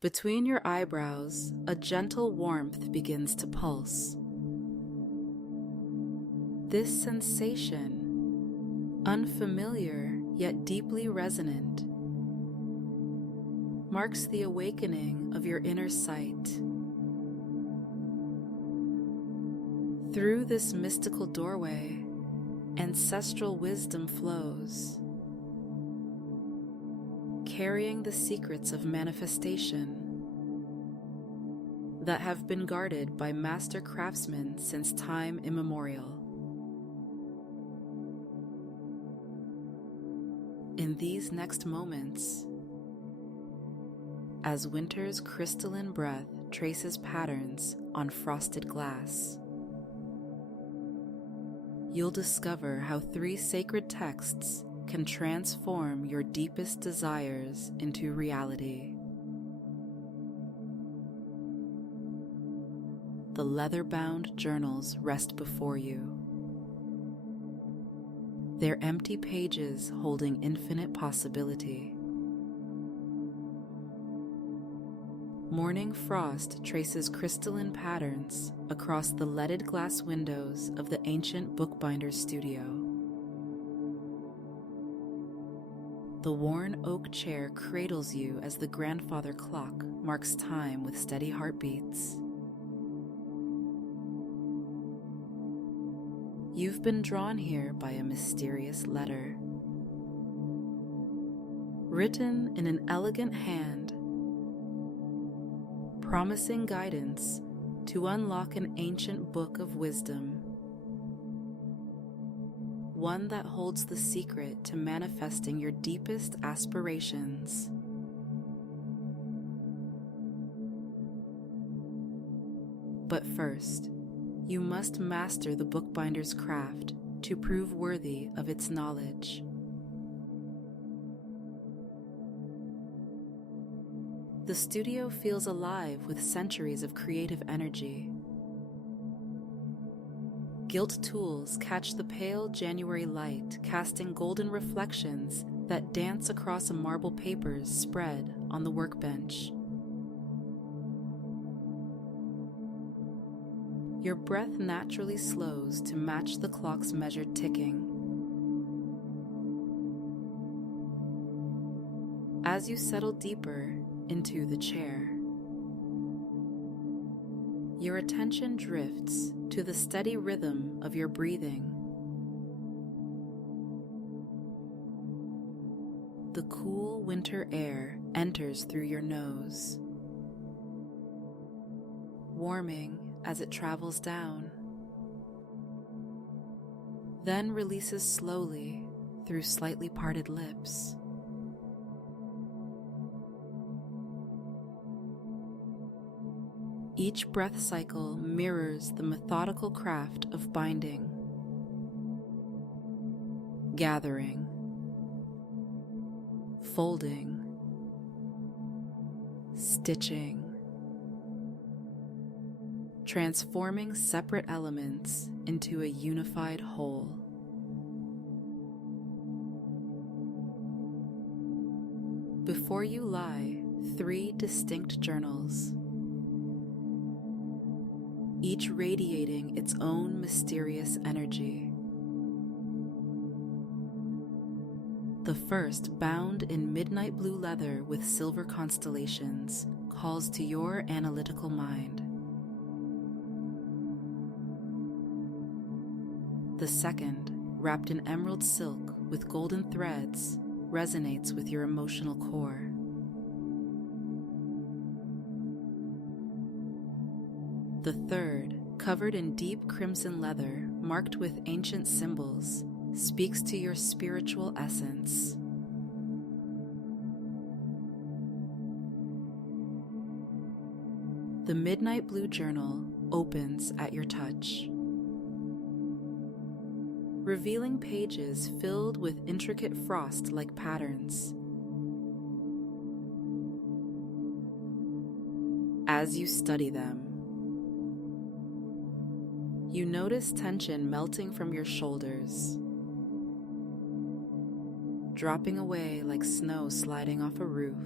Between your eyebrows, a gentle warmth begins to pulse. This sensation, unfamiliar yet deeply resonant, marks the awakening of your inner sight. Through this mystical doorway, ancestral wisdom flows, carrying the secrets of manifestation that have been guarded by master craftsmen since time immemorial. In these next moments, as winter's crystalline breath traces patterns on frosted glass, you'll discover how 3 sacred texts can transform your deepest desires into reality. The leather-bound journals rest before you, their empty pages holding infinite possibility. Morning frost traces crystalline patterns across the leaded glass windows of the ancient Bookbinder studio. The worn oak chair cradles you as the grandfather clock marks time with steady heartbeats. You've been drawn here by a mysterious letter, written in an elegant hand, promising guidance to unlock an ancient book of wisdom, one that holds the secret to manifesting your deepest aspirations. But first, you must master the bookbinder's craft to prove worthy of its knowledge. The studio feels alive with centuries of creative energy. Gilt tools catch the pale January light, casting golden reflections that dance across a marble papers spread on the workbench. Your breath naturally slows to match the clock's measured ticking. As you settle deeper into the chair, your attention drifts to the steady rhythm of your breathing. The cool winter air enters through your nose, warming as it travels down, then releases slowly through slightly parted lips. Each breath cycle mirrors the methodical craft of binding, gathering, folding, stitching, transforming separate elements into a unified whole. Before you lie 3 distinct journals, each radiating its own mysterious energy. The first, bound in midnight blue leather with silver constellations, calls to your analytical mind. The second, wrapped in emerald silk with golden threads, resonates with your emotional core. The third, covered in deep crimson leather marked with ancient symbols, speaks to your spiritual essence. The midnight blue journal opens at your touch, revealing pages filled with intricate frost-like patterns. As you study them, you notice tension melting from your shoulders, dropping away like snow sliding off a roof.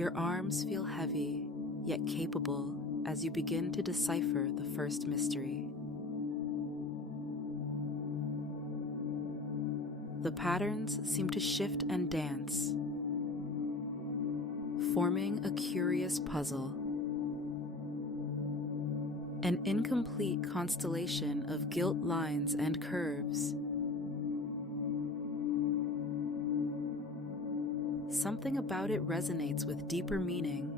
Your arms feel heavy, yet capable, as you begin to decipher the first mystery. The patterns seem to shift and dance, forming a curious puzzle. An incomplete constellation of gilt lines and curves. Something about it resonates with deeper meaning.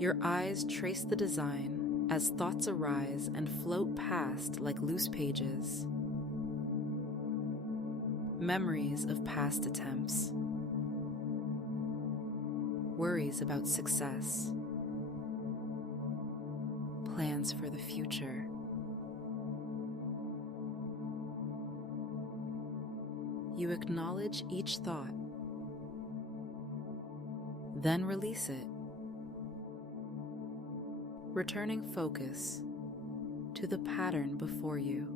Your eyes trace the design as thoughts arise and float past like loose pages. Memories of past attempts. Worries about success. Plans for the future. You acknowledge each thought, then release it, returning focus to the pattern before you.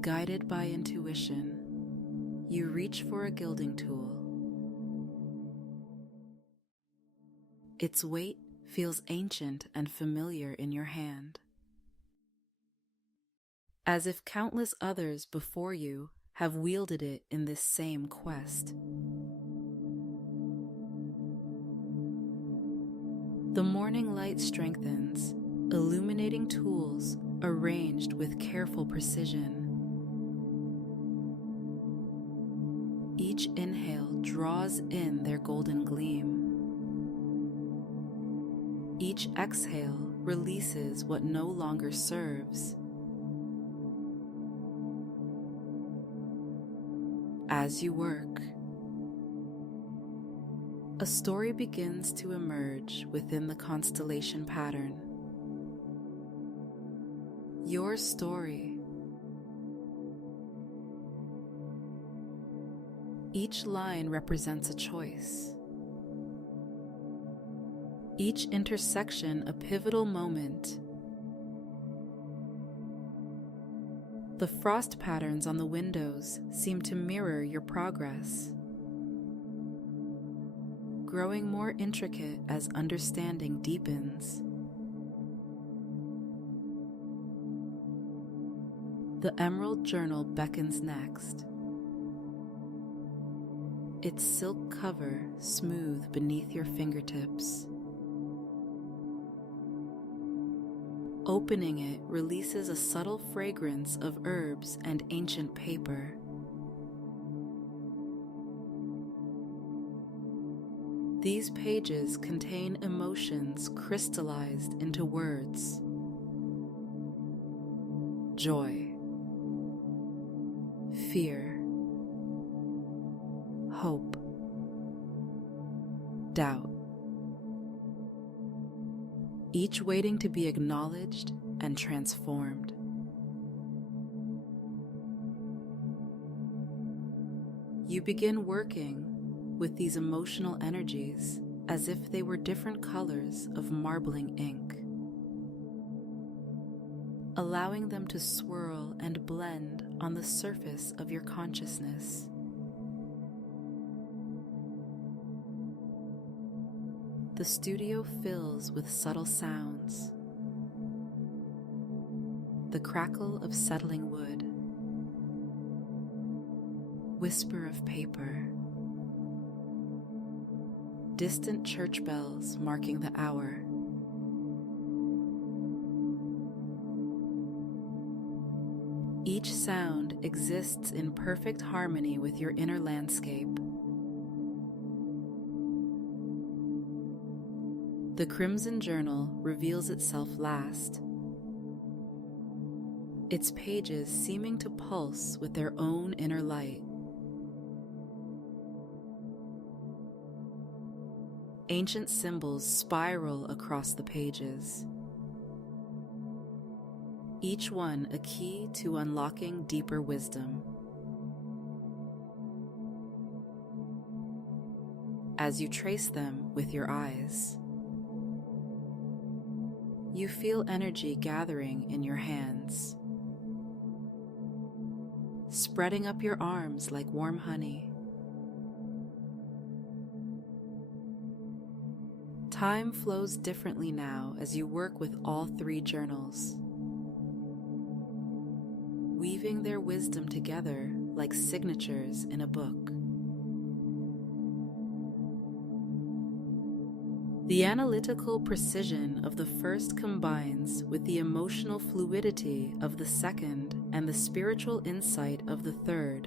Guided by intuition, you reach for a gilding tool. Its weight feels ancient and familiar in your hand, as if countless others before you have wielded it in this same quest. The morning light strengthens, illuminating tools arranged with careful precision. Each inhale draws in their golden gleam. Each exhale releases what no longer serves. As you work, a story begins to emerge within the constellation pattern. Your story. Each line represents a choice. Each intersection a pivotal moment. The frost patterns on the windows seem to mirror your progress, growing more intricate as understanding deepens. The emerald journal beckons next, its silk cover smooth beneath your fingertips. Opening it releases a subtle fragrance of herbs and ancient paper. These pages contain emotions crystallized into words. Joy, fear, hope, doubt. Each waiting to be acknowledged and transformed. You begin working with these emotional energies as if they were different colors of marbling ink, allowing them to swirl and blend on the surface of your consciousness. The studio fills with subtle sounds. The crackle of settling wood, whisper of paper, distant church bells marking the hour. Each sound exists in perfect harmony with your inner landscape. The crimson journal reveals itself last, its pages seeming to pulse with their own inner light. Ancient symbols spiral across the pages, each one a key to unlocking deeper wisdom. As you trace them with your eyes, you feel energy gathering in your hands. spreading up your arms like warm honey. Time flows differently now as you work with all three journals, weaving their wisdom together like signatures in a book. The analytical precision of the first combines with the emotional fluidity of the second and the spiritual insight of the third.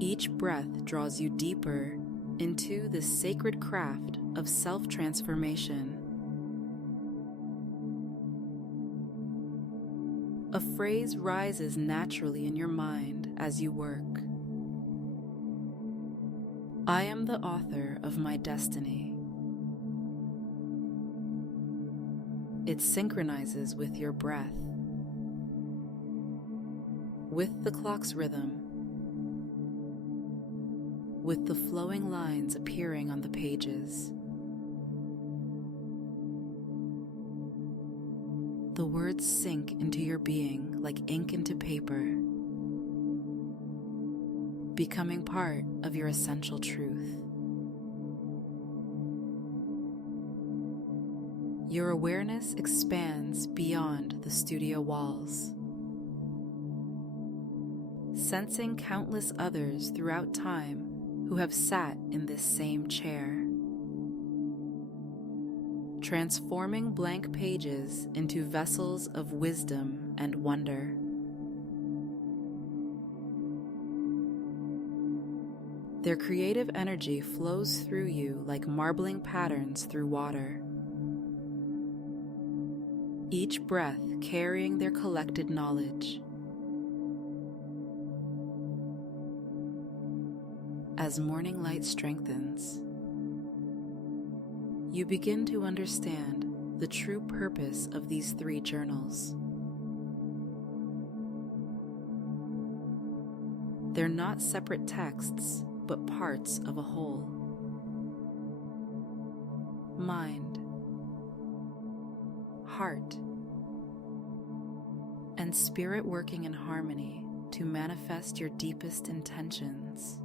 Each breath draws you deeper into the sacred craft of self-transformation. A phrase rises naturally in your mind as you work. I am the author of my destiny. It synchronizes with your breath, with the clock's rhythm, with the flowing lines appearing on the pages. The words sink into your being like ink into paper, becoming part of your essential truth. Your awareness expands beyond the studio walls, sensing countless others throughout time who have sat in this same chair, transforming blank pages into vessels of wisdom and wonder. Their creative energy flows through you like marbling patterns through water, each breath carrying their collected knowledge. As morning light strengthens, you begin to understand the true purpose of these three journals. They're not separate texts, but parts of a whole. Mind, heart, and spirit working in harmony to manifest your deepest intentions.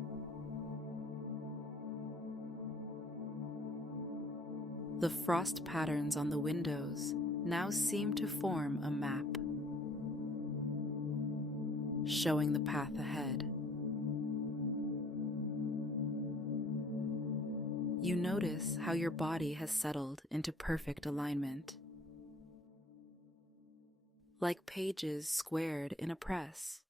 The frost patterns on the windows now seem to form a map, showing the path ahead. You notice how your body has settled into perfect alignment, like pages squared in a press.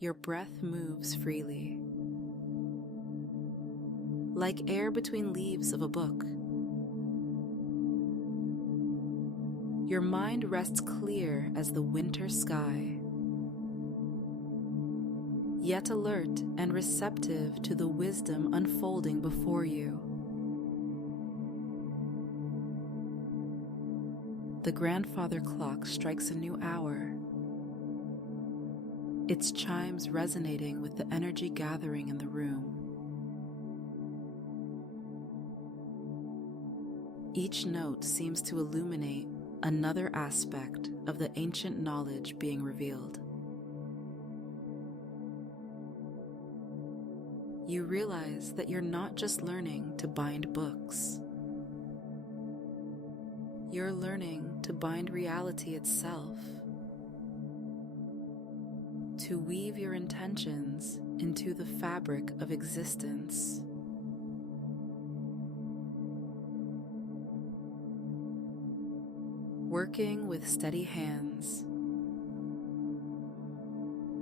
Your breath moves freely, like air between leaves of a book. Your mind rests clear as the winter sky, yet alert and receptive to the wisdom unfolding before you. The grandfather clock strikes a new hour, its chimes resonating with the energy gathering in the room. Each note seems to illuminate another aspect of the ancient knowledge being revealed. You realize that you're not just learning to bind books. You're learning to bind reality itself, to weave your intentions into the fabric of existence. Working with steady hands,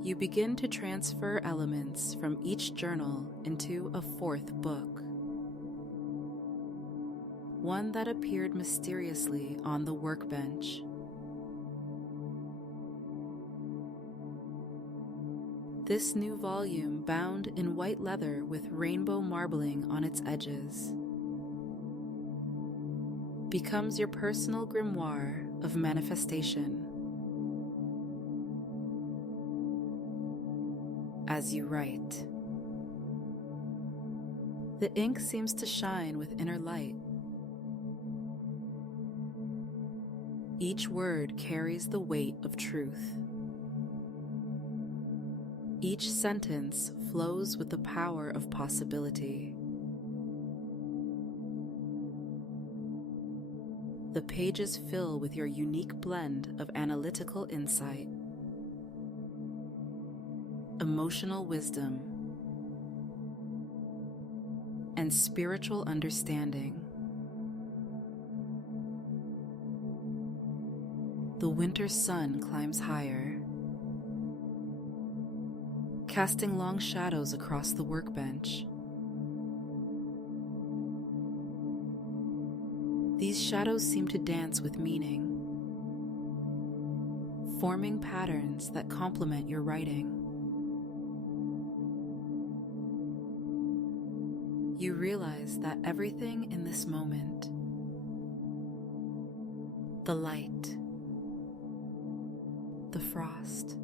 you begin to transfer elements from each journal into a fourth book, one that appeared mysteriously on the workbench. This new volume, bound in white leather with rainbow marbling on its edges, becomes your personal grimoire of manifestation. As you write, the ink seems to shine with inner light, Each word carries the weight of truth. Each sentence flows with the power of possibility. The pages fill with your unique blend of analytical insight, emotional wisdom, and spiritual understanding. The winter sun climbs higher, casting long shadows across the workbench. These shadows seem to dance with meaning, forming patterns that complement your writing. You realize that everything in this moment, the light, the frost,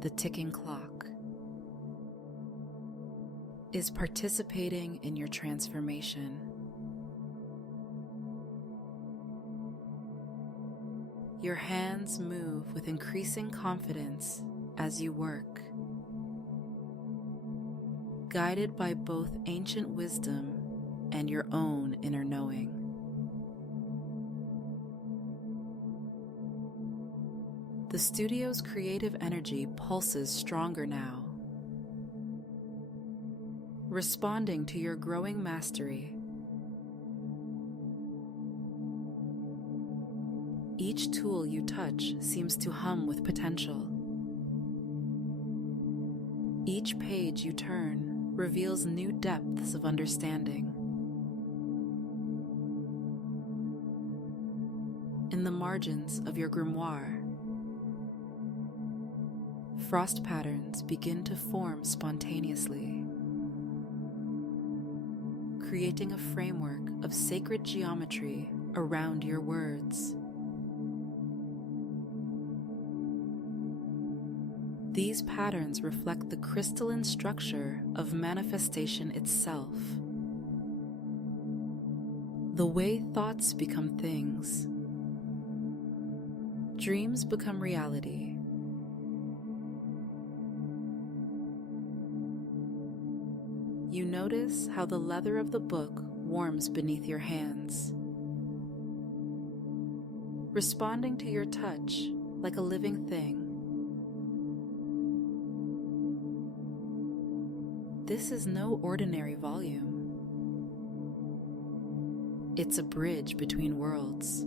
the ticking clock, is participating in your transformation. Your hands move with increasing confidence as you work, guided by both ancient wisdom and your own inner knowing. The studio's creative energy pulses stronger now, responding to your growing mastery. Each tool you touch seems to hum with potential. Each page you turn reveals new depths of understanding. In the margins of your grimoire, frost patterns begin to form spontaneously, creating a framework of sacred geometry around your words. These patterns reflect the crystalline structure of manifestation itself. The way thoughts become things, dreams become reality. You notice how the leather of the book warms beneath your hands, responding to your touch like a living thing. This is no ordinary volume. It's a bridge between worlds,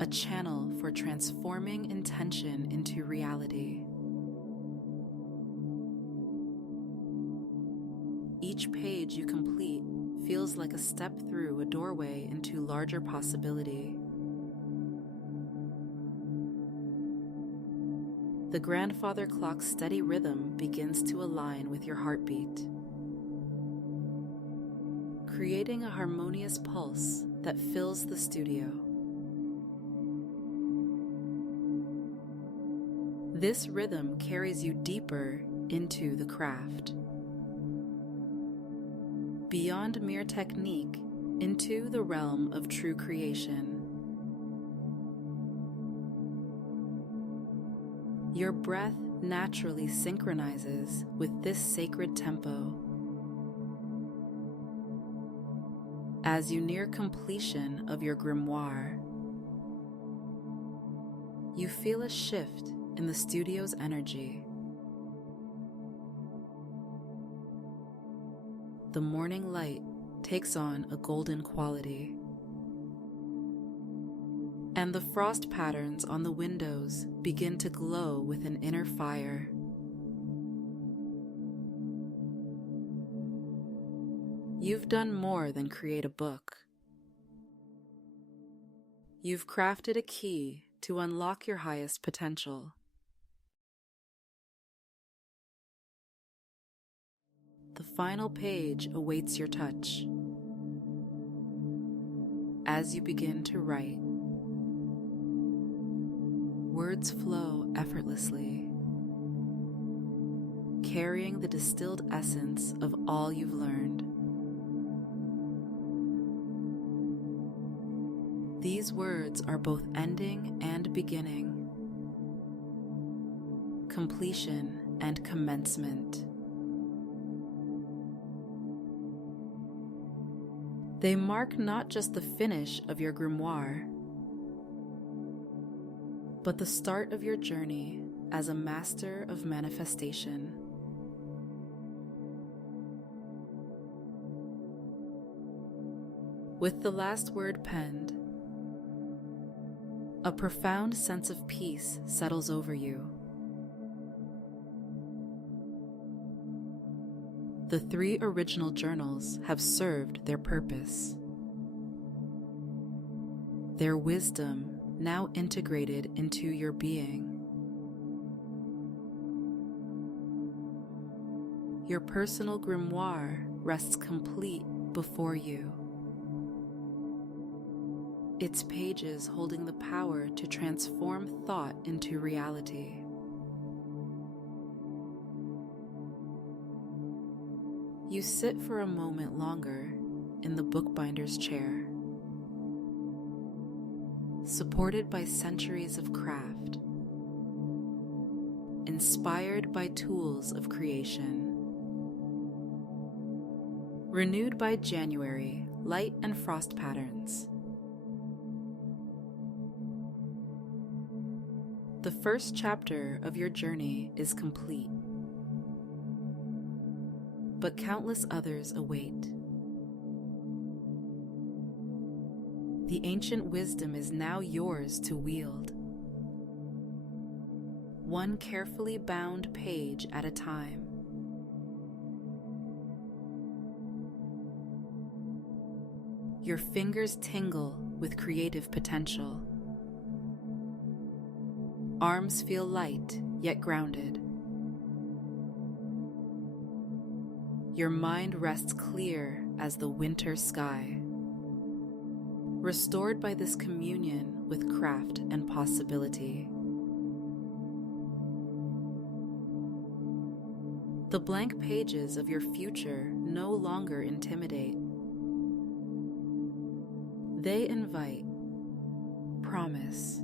a channel for transforming intention into reality. Each page you complete feels like a step through a doorway into larger possibility. The grandfather clock's steady rhythm begins to align with your heartbeat, creating a harmonious pulse that fills the studio. This rhythm carries you deeper into the craft, beyond mere technique into the realm of true creation. Your breath naturally synchronizes with this sacred tempo. As you near completion of your grimoire, you feel a shift in the studio's energy. The morning light takes on a golden quality, and the frost patterns on the windows begin to glow with an inner fire. You've done more than create a book. You've crafted a key to unlock your highest potential. The final page awaits your touch. As you begin to write, words flow effortlessly, carrying the distilled essence of all you've learned. These words are both ending and beginning, completion and commencement. They mark not just the finish of your grimoire, but the start of your journey as a master of manifestation. With the last word penned, a profound sense of peace settles over you. The 3 original journals have served their purpose. Their wisdom now integrated into your being. Your personal grimoire rests complete before you, its pages holding the power to transform thought into reality. You sit for a moment longer in the bookbinder's chair, supported by centuries of craft, inspired by tools of creation, renewed by January light and frost patterns. The first chapter of your journey is complete, but countless others await. The ancient wisdom is now yours to wield, one carefully bound page at a time. Your fingers tingle with creative potential. Arms feel light yet grounded. Your mind rests clear as the winter sky, restored by this communion with craft and possibility. The blank pages of your future no longer intimidate. They invite, promise,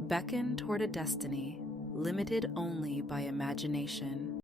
beckon toward a destiny limited only by imagination.